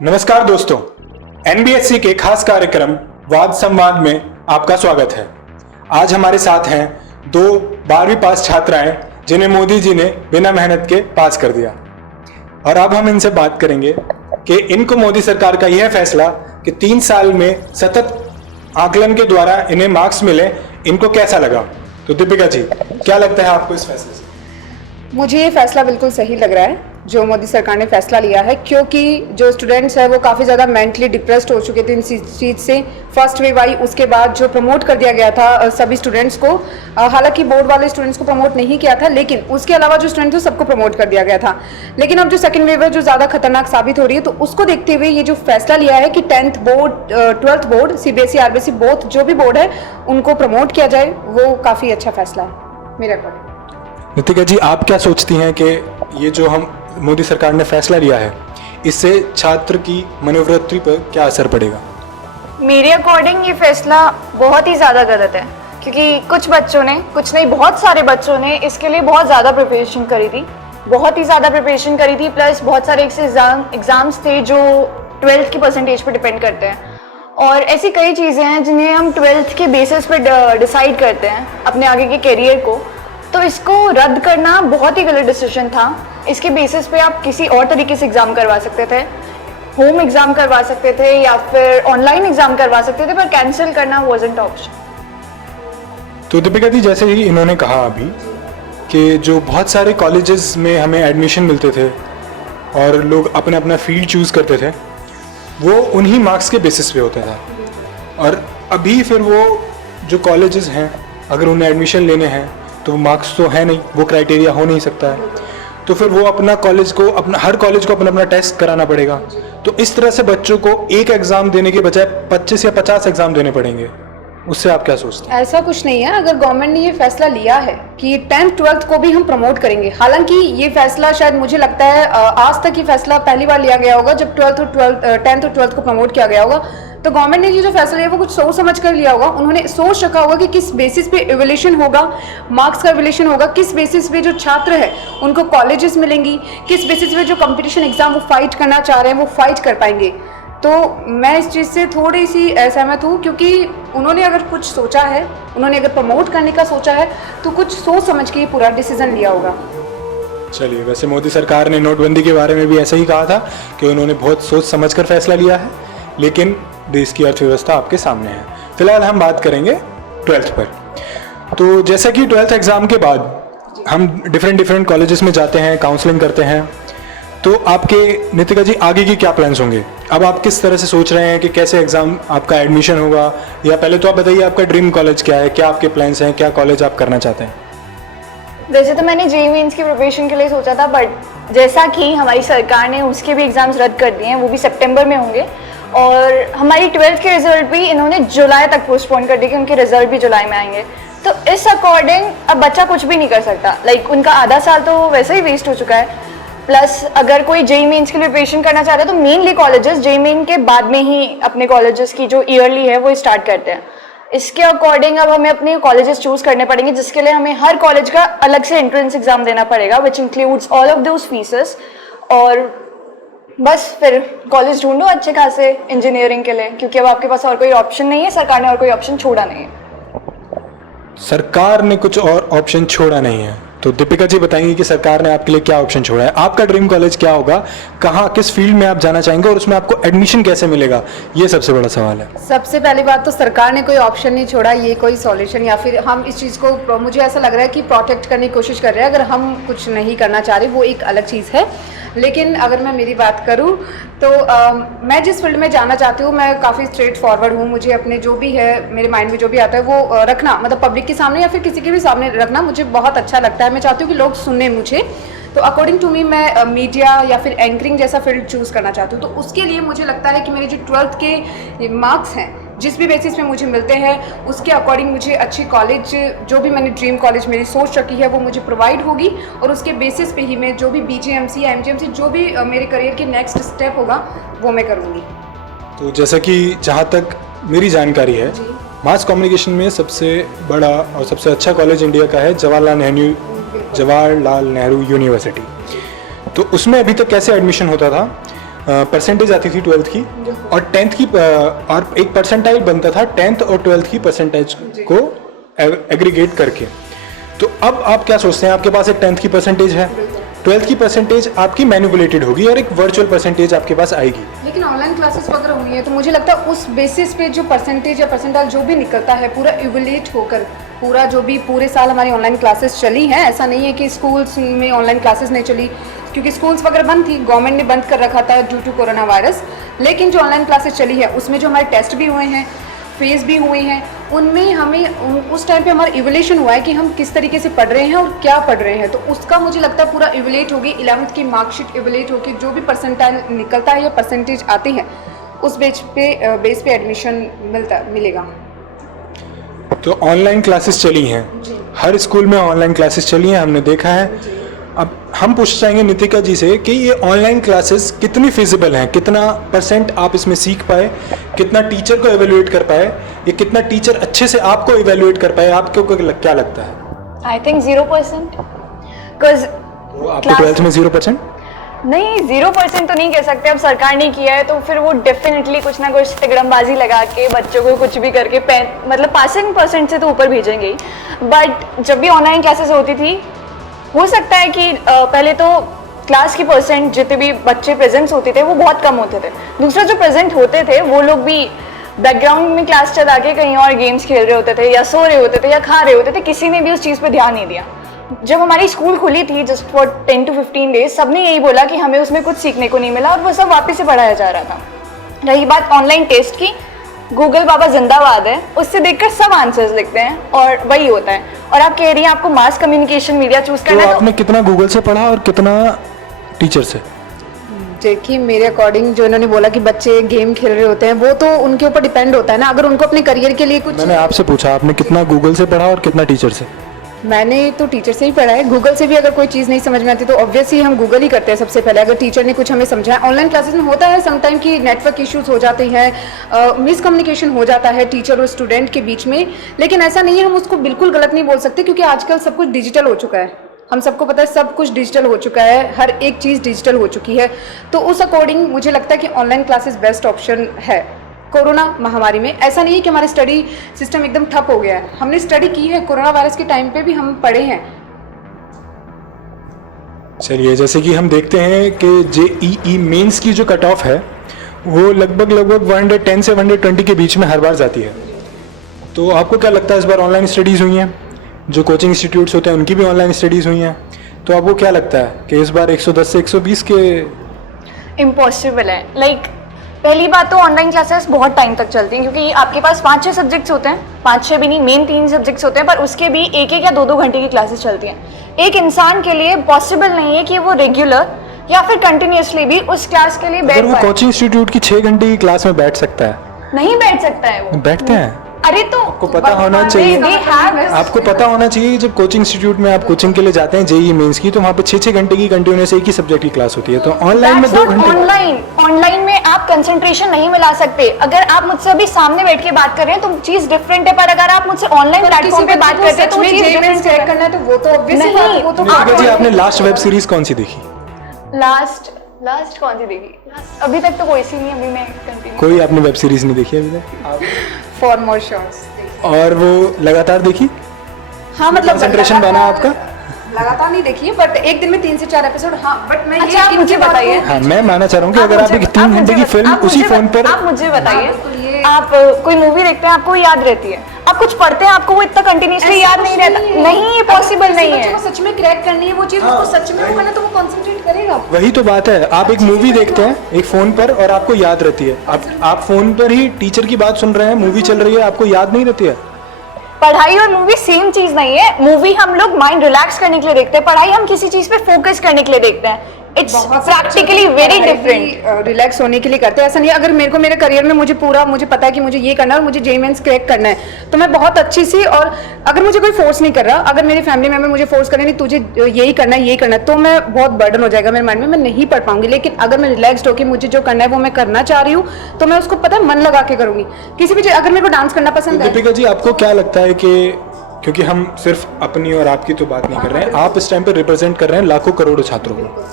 नमस्कार दोस्तों, एनबीएससी के खास कार्यक्रम वाद संवाद में आपका स्वागत है। आज हमारे साथ हैं दो 12वीं पास छात्राएं जिन्हें मोदी जी ने बिना मेहनत के पास कर दिया। और अब हम इनसे बात करेंगे कि इनको मोदी सरकार का यह फैसला कि 3 साल में सतत आकलन के द्वारा इन्हें मार्क्स मिले, इनको कैसा लगा। तो दीपिका जी, क्या लगता है आपको इस फैसले से? मुझे ये फैसला बिल्कुल सही लग रहा है जो मोदी सरकार ने फैसला लिया है, क्योंकि जो स्टूडेंट्स हैं वो काफ़ी ज़्यादा मेंटली डिप्रेस्ड हो चुके थे इन चीज़ से। फर्स्ट वेव आई, उसके बाद जो प्रमोट कर दिया गया था सभी स्टूडेंट्स को, हालांकि बोर्ड वाले स्टूडेंट्स को प्रमोट नहीं किया था, लेकिन उसके अलावा जो स्टूडेंट थे सबको प्रमोट कर दिया गया था। लेकिन अब जो सेकंड वेव है जो ज़्यादा खतरनाक साबित हो रही है, तो उसको देखते हुए ये जो फैसला लिया है कि 10th board 12th board CBSE RBSE both जो भी बोर्ड है उनको प्रमोट किया जाए, वो काफ़ी अच्छा फैसला है मेरे अकॉर्डिंग। नितिका जी, आप क्या सोचती हैं कि ये जो हम मोदी सरकार ने फैसला लिया है, इससे छात्र की मनोवृत्ति पर क्या असर पड़ेगा? मेरे अकॉर्डिंग ये फैसला बहुत ही ज़्यादा गलत है, क्योंकि कुछ बच्चों ने, कुछ नहीं बहुत सारे बच्चों ने इसके लिए बहुत ज़्यादा प्रिपरेशन करी थी, प्लस बहुत सारे एग्ज़ाम्स थे जो 12th की परसेंटेज पर डिपेंड करते हैं। और ऐसी कई चीज़ें हैं जिन्हें हम 12th के बेसिस पर डिसाइड करते हैं अपने आगे के करियर को। तो इसको रद्द करना बहुत ही गलत डिसीजन था। इसके बेसिस पे आप किसी और तरीके से एग्ज़ाम करवा सकते थे, होम एग्ज़ाम करवा सकते थे या फिर ऑनलाइन एग्ज़ाम करवा सकते थे, पर कैंसिल करना वॉजंट ऑप्शन। तो दीपिका जी, जैसे ही इन्होंने कहा अभी कि जो बहुत सारे कॉलेजेस में हमें एडमिशन मिलते थे और लोग अपना अपना फील्ड चूज़ करते थे, वो उन्हीं मार्क्स के बेसिस पे होता था। और अभी फिर वो जो कॉलेजेस हैं, अगर उन्हें एडमिशन लेने हैं तो मार्क्स तो है नहीं, वो क्राइटेरिया हो नहीं सकता है, तो फिर वो अपना हर कॉलेज को अपना टेस्ट कराना पड़ेगा। तो इस तरह से बच्चों को एक एग्ज़ाम देने के बजाय 25 या 50 एग्ज़ाम देने पड़ेंगे। उससे आप क्या सोचते हैं? ऐसा कुछ नहीं है। अगर गवर्नमेंट ने ये फैसला लिया है कि 10th 12th को भी हम प्रमोट करेंगे, हालांकि ये फैसला शायद मुझे लगता है आज तक ये फैसला पहली बार लिया गया होगा जब 10th और 12th को प्रमोट किया गया होगा। तो गवर्नमेंट ने ये जो फैसला लिया वो कुछ सोच समझ कर लिया होगा। उन्होंने सोच रखा होगा कि किस बेसिस पे इवोल्यूशन होगा, मार्क्स का इवोल्यूशन होगा, किस बेसिस पे जो छात्र है उनको कॉलेजेस मिलेंगी, किस बेसिस पे जो कंपटीशन एग्जाम वो फाइट करना चाह रहे हैं वो फाइट कर पाएंगे। तो मैं इस चीज़ से थोड़ी सी असहमत हूँ, क्योंकि उन्होंने अगर कुछ सोचा है, उन्होंने अगर प्रमोट करने का सोचा है तो कुछ सोच समझ के पूरा डिसीजन लिया होगा। चलिए, वैसे मोदी सरकार ने नोटबंदी के बारे में भी ऐसा ही कहा था कि उन्होंने बहुत सोच समझ कर फैसला लिया है, लेकिन देश की अर्थव्यवस्था आपके सामने है। फिलहाल हम बात करेंगे 12th पर। तो जैसा कि 12th एग्ज़ाम के बाद हम डिफरेंट कॉलेजेस में जाते हैं, काउंसलिंग करते हैं, तो आपके नितिका जी आगे की क्या प्लान्स होंगे? अब आप किस तरह से सोच रहे हैं कि कैसे एग्ज़ाम आपका एडमिशन होगा, या पहले तो आप बताइए आपका ड्रीम कॉलेज क्या है, क्या आपके प्लान्स हैं, क्या कॉलेज आप करना चाहते हैं? वैसे तो मैंने जेईई मेंस की प्रिपरेशन के लिए सोचा था, बट जैसा कि हमारी सरकार ने उसके भी एग्ज़ाम्स रद्द कर दिए हैं, वो भी सितंबर में होंगे। और हमारी 12th के रिजल्ट भी इन्होंने जुलाई तक पोस्टपोन कर दिए कि उनके रिजल्ट भी जुलाई में आएंगे। तो इस अकॉर्डिंग अब बच्चा कुछ भी नहीं कर सकता, उनका आधा साल तो वैसे ही वेस्ट हो चुका है। प्लस अगर कोई जेईई मेंस के लिए प्रिपरेशन करना चाहता है तो मेनली कॉलेजेस जेईई मेन के बाद में ही अपने कॉलेजेस की जो ईयरली है वो स्टार्ट करते हैं। इसके अकॉर्डिंग अब हमें अपने कॉलेजेस चूज करने पड़ेंगे, जिसके लिए हमें हर कॉलेज का अलग से एंट्रेंस एग्जाम देना पड़ेगा, which includes all of those faeces. और बस फिर कॉलेज ढूंढो अच्छे खासे इंजीनियरिंग के लिए, क्योंकि अब आपके पास और कोई ऑप्शन नहीं है, सरकार ने और कोई ऑप्शन छोड़ा नहीं है। सरकार ने कुछ और ऑप्शन छोड़ा नहीं है, तो दीपिका जी बताएंगे कि सरकार ने आपके लिए क्या ऑप्शन छोड़ा है? आपका ड्रीम कॉलेज क्या होगा, कहाँ, किस फील्ड में आप जाना चाहेंगे और उसमें आपको एडमिशन कैसे मिलेगा, ये सबसे बड़ा सवाल है। सबसे पहली बात तो सरकार ने कोई ऑप्शन नहीं छोड़ा, ये कोई सॉल्यूशन या फिर हम इस चीज़ को, मुझे ऐसा लग रहा है कि प्रोटेक्ट करने की कोशिश कर रहे हैं। अगर हम कुछ नहीं करना चाह रहे वो एक अलग चीज़ है, लेकिन अगर मैं मेरी बात करूं तो मैं जिस फील्ड में जाना चाहती हूँ मैं काफ़ी स्ट्रेट फॉरवर्ड हूँ। मुझे अपने जो भी है मेरे माइंड में जो भी आता है वो रखना, मतलब पब्लिक के सामने या फिर किसी के भी सामने रखना मुझे बहुत अच्छा लगता है। मैं चाहती हूँ कि लोग सुने मुझे। तो अकॉर्डिंग टू मी मैं मीडिया या फिर एंकरिंग जैसा फील्ड चूज़ करना चाहती हूँ। तो उसके लिए मुझे लगता है कि मेरे जो 12th के मार्क्स हैं, जिस भी बेसिस पे मुझे मिलते हैं, उसके अकॉर्डिंग मुझे अच्छी कॉलेज, जो भी मैंने ड्रीम कॉलेज मेरी सोच रखी है वो मुझे प्रोवाइड होगी, और उसके बेसिस पे ही मैं जो भी बीजेएमसी या एमजीएमसी जो भी मेरे करियर के नेक्स्ट स्टेप होगा वो मैं करूँगी। तो जैसा कि जहाँ तक मेरी जानकारी है, मास कम्युनिकेशन में सबसे बड़ा और सबसे अच्छा कॉलेज इंडिया का है जवाहरलाल नेहरू यूनिवर्सिटी। तो उसमें अभी तक कैसे एडमिशन होता था परसेंटेज आती थी 12th की और 10th की और एक परसेंटाइल बनता था 10th और 12th की परसेंटेज को एग्रीगेट करके। तो अब आप क्या सोचते हैं, आपके पास एक 10th की परसेंटेज है, 12th की परसेंटेज आपकी मैनिपुलेटेड होगी और एक वर्चुअल परसेंटेज आपके पास आएगी। लेकिन ऑनलाइन क्लासेस वगैरह हुई है तो मुझे लगता है उस बेसिस पे जो परसेंटेज या परसेंटाइल जो भी निकलता है पूरा इवैल्यूएट होकर, पूरा जो भी पूरे साल हमारी ऑनलाइन क्लासेस चली हैं, ऐसा नहीं है कि स्कूल्स में ऑनलाइन क्लासेस नहीं चली, क्योंकि स्कूल्स वगैरह बंद थी, गवर्नमेंट ने बंद कर रखा था ड्यू टू कोरोना वायरस। लेकिन जो ऑनलाइन क्लासेस चली है उसमें जो हमारे टेस्ट भी हुए हैं, फेज भी हुए हैं, उनमें हमें उस टाइम पे हमारा इवोल्यूशन हुआ है कि हम किस तरीके से पढ़ रहे हैं और क्या पढ़ रहे हैं। तो उसका मुझे लगता है पूरा इवोलेट होगी, 11th की मार्कशीट इवोलेट होगी, जो भी परसेंटाइल निकलता है या परसेंटेज आती है उस बेस पे एडमिशन मिलेगा। तो ऑनलाइन क्लासेस चली हैं, हर स्कूल में ऑनलाइन क्लासेस चली हैं, हमने देखा है। अब हम पूछ चाहेंगे नितिका जी से कि ये ऑनलाइन क्लासेस कितनी फिजिबल हैं, कितना परसेंट आप इसमें सीख पाए, कितना टीचर को एवेल्युएट कर पाए, या कितना टीचर अच्छे से आपको एवेल्युएट कर पाए, आपको क्या लगता है? I think 0%। बिकॉज आपको 12th में 0%? नहीं, 0% तो नहीं कह सकते, अब सरकार ने किया है तो फिर वो डेफिनेटली कुछ ना कुछ तिकड़मबाजी लगा के बच्चों को कुछ भी करके मतलब पासिंग परसेंट से तो ऊपर भेजेंगे। बट जब भी ऑनलाइन क्लासेस होती थी, हो सकता है कि पहले तो क्लास की परसेंट जितने भी बच्चे प्रेजेंट्स होते थे वो बहुत कम होते थे। दूसरा जो प्रेजेंट होते थे वो लोग भी बैकग्राउंड में क्लास चला के कहीं और गेम्स खेल रहे होते थे या सो रहे होते थे या खा रहे होते थे, किसी ने भी उस चीज़ पे ध्यान नहीं दिया। जब हमारी स्कूल खुली थी जस्ट फॉर 10 to 15 डेज, सबने यही बोला कि हमें उसमें कुछ सीखने को नहीं मिला और वो सब वापस से पढ़ाया जा रहा था। रही बात ऑनलाइन टेस्ट की, गूगल बाबा जिंदाबाद है, उससे देखकर सब आंसर्स लिखते हैं और वही होता है। और आप कह रही हैं आपको मास कम्युनिकेशन मीडिया चूज करना है, तो आपने कितना गूगल से पढ़ा और कितना टीचर से? देखिए मेरे अकॉर्डिंग जो इन्होंने बोला कि बच्चे गेम खेल रहे होते हैं, वो तो उनके ऊपर डिपेंड होता है ना। अगर उनको अपने करियर के लिए कुछ, मैंने आपसे पूछा आपने कितना गूगल से पढ़ा और कितना टीचर से? मैंने तो टीचर से ही पढ़ा है। गूगल से भी अगर कोई चीज़ नहीं समझ में आती तो ऑब्वियसली हम गूगल ही करते हैं सबसे पहले, अगर टीचर ने कुछ हमें समझाया। ऑनलाइन क्लासेस में होता है समटाइम कि नेटवर्क इश्यूज हो जाते हैं, मिसकम्युनिकेशन हो जाता है टीचर और स्टूडेंट के बीच में, लेकिन ऐसा नहीं है, हम उसको बिल्कुल गलत नहीं बोल सकते क्योंकि आजकल सब कुछ डिजिटल हो चुका है। हम सबको पता है सब कुछ डिजिटल हो चुका है, हर एक चीज़ डिजिटल हो चुकी है। तो उस अकॉर्डिंग मुझे लगता है कि ऑनलाइन क्लासेस बेस्ट ऑप्शन है। कोरोना महामारी में ऐसा नहीं है कि हमारा स्टडी सिस्टम एकदम ठप हो गया है, हमने स्टडी की है, कोरोना वायरस के टाइम पे भी हम पढ़े हैं। चलिए, जैसे कि हम देखते हैं कि JEE मेंस की जो कट ऑफ है वो लगभग 110 से 120 के बीच में हर बार जाती है। तो आपको क्या लगता है, इस बार ऑनलाइन स्टडीज़ हुई हैं, जो कोचिंग इंस्टीट्यूट्स होते हैं उनकी भी ऑनलाइन स्टडीज़ हुई हैं, तो आपको क्या लगता है कि इस बार 110 से 120 के? इम्पॉसिबल है। लाइक पहली बात तो ऑनलाइन क्लासेस बहुत टाइम तक चलती हैं क्योंकि आपके पास 5-6 सब्जेक्ट्स होते हैं, 5-6 भी नहीं, मेन 3 सब्जेक्ट्स होते हैं, पर उसके भी 1-1 या 2-2 घंटे की क्लासेस चलती हैं। एक इंसान के लिए पॉसिबल नहीं है कि वो रेगुलर या फिर कंटिन्यूसली भी उस क्लास के लिए बैठ पाए। कोचिंग इंस्टीट्यूट की 6 घंटे की क्लास में बैठ सकता है? नहीं बैठ सकता है वो। बैठते हैं। अरे तो आपको पता होना चाहिए, आपको पता होना चाहिए जब कोचिंग इंस्टीट्यूट में आप कोचिंग के लिए जाते हैं JEE मेंस की, तो वहाँ पे 6-6 घंटे की कंटिन्यूअस एक ही सब्जेक्ट की क्लास होती है। तो ऑनलाइन में 2 घंटे, ऑनलाइन में आप कंसंट्रेशन नहीं मिला सकते। अगर आप मुझसे अभी सामने बैठ के बात कर रहे हैं तो चीज डिफरेंट है, पर अगर आप मुझसे ऑनलाइन प्लेटफॉर्म पे बात करते हैं तो चीज डिफरेंट है। करना है तो वो तो ऑब्वियसली नहीं, वो तो जी आपने लास्ट वेब सीरीज कौन सी देखी? लास्ट कौन सी देखी? अभी तक तो कोई सी नहीं, अभी मैं कंटिन्यू। कोई आपने वेब सीरीज नहीं देखी अभी तक? For more shows. और वो लगातार देखी? हाँ, मतलब कंसंट्रेशन बना आपका? लगातार नहीं देखी है, बट एक दिन में 3 से 4 एपिसोड। हाँ, बट मैं अच्छा, आप मुझे बताइए। हाँ, मैं मानना चाह रहा हूँ कि अगर आप एक 3 घंटे की फिल्म उसी फोन पर, आप मुझे बताइए, आप कोई मूवी देखते हैं आपको याद रहती है, आप कुछ पढ़ते हैं आपको वो इतना कंटिन्यूसली याद नहीं रहता। नहीं, ये पॉसिबल नहीं है। बच्चे को सच में क्रैक करनी है वो चीज, उसको सच में होगा ना तो वो कंसंट्रेट करेगा। वही तो बात है, आप एक मूवी देखते हैं एक फोन पर और आपको याद रहती है, आप फोन पर ही टीचर की बात सुन रहे हैं, मूवी चल रही है, आपको याद नहीं रहती है। पढ़ाई और मूवी सेम चीज नहीं है। मूवी हम लोग माइंड रिलैक्स करने के लिए देखते हैं, पढ़ाई हम किसी चीज पे फोकस करने के लिए देखते हैं। It's practically very different. Relax होने के लिए करते हैं, ऐसा नहीं। अगर मेरे को मेरे करियर में मुझे पता है कि मुझे ये करना है और मुझे JEE मेंस क्रैक करना है, तो मैं बहुत अच्छी सी, और अगर मुझे कोई फोर्स नहीं कर रहा, अगर मेरे फैमिली मेंबर मुझे फोर्स करें नहीं तुझे यही करना है, तो मैं बहुत बर्डन हो जाएगा मेरे माइंड में, मैं नहीं पढ़ पाऊंगी। लेकिन अगर मैं रिलैक्सड होकर मुझे जो करना है वो मैं करना चाह रही हूँ तो मैं उसको पता है मन लगा के करूंगी। किसी भी, अगर मेरे को डांस करना पसंद है। दीपिका जी, आपको क्या लगता है कि, क्योंकि हम सिर्फ अपनी और आपकी तो बात नहीं कर रहे हैं, आप इस टाइम पे रिप्रेजेंट कर रहे हैं लाखों करोड़ों छात्रों को,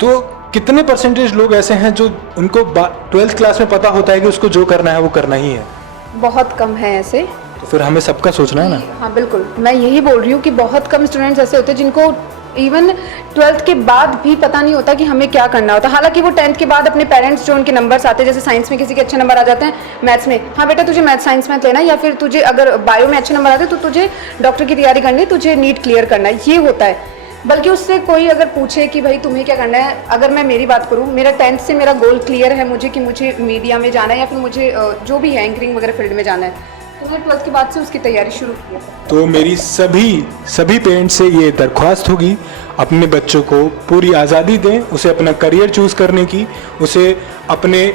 तो कितने परसेंटेज लोग ऐसे हैं जो उनको 12th क्लास में पता होता है कि उसको जो करना है वो करना ही है? बहुत कम है ऐसे। तो फिर हमें सबका सोचना है ना। हाँ बिल्कुल, मैं यही बोल रही हूँ कि बहुत कम स्टूडेंट्स ऐसे होते हैं जिनको इवन 12th के बाद भी पता नहीं होता कि हमें क्या करना होता। हालांकि वो 10th के बाद अपने पेरेंट्स जो उनके नंबर्स आते हैं, जैसे साइंस में किसी के अच्छे नंबर आ जाते हैं, मैथ्स में हाँ बेटा तुझे मैथ साइंस मैथ लेना, या फिर तुझे अगर बायो में अच्छे नंबर आते हैं तो तुझे डॉक्टर की तैयारी करनी है, तुझे नीट क्लियर करना है, ये होता है। बल्कि उससे कोई अगर पूछे कि भाई तुम्हें क्या करना है, अगर मैं मेरी बात करूँ, मेरा 10th से मेरा गोल क्लियर है मुझे कि मुझे मीडिया में जाना है या फिर मुझे जो भी है एंकरिंग वगैरह फील्ड में जाना है, तो मैंने 12th के बाद से उसकी तैयारी शुरू की। तो मेरी सभी पेरेंट्स से ये दरख्वास्त होगी, अपने बच्चों को पूरी आज़ादी दें, उसे अपना करियर चूज़ करने की, उसे अपने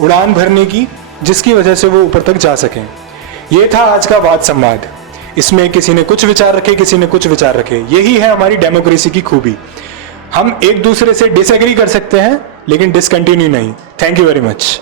उड़ान भरने की, जिसकी वजह से वो ऊपर तक जा सकें। ये था आज का वाद संवाद। इसमें किसी ने कुछ विचार रखे, किसी ने कुछ विचार रखे। यही है हमारी डेमोक्रेसी की खूबी। हम एक दूसरे से डिसएग्री कर सकते हैं लेकिन डिसकंटिन्यू नहीं। Thank you very much.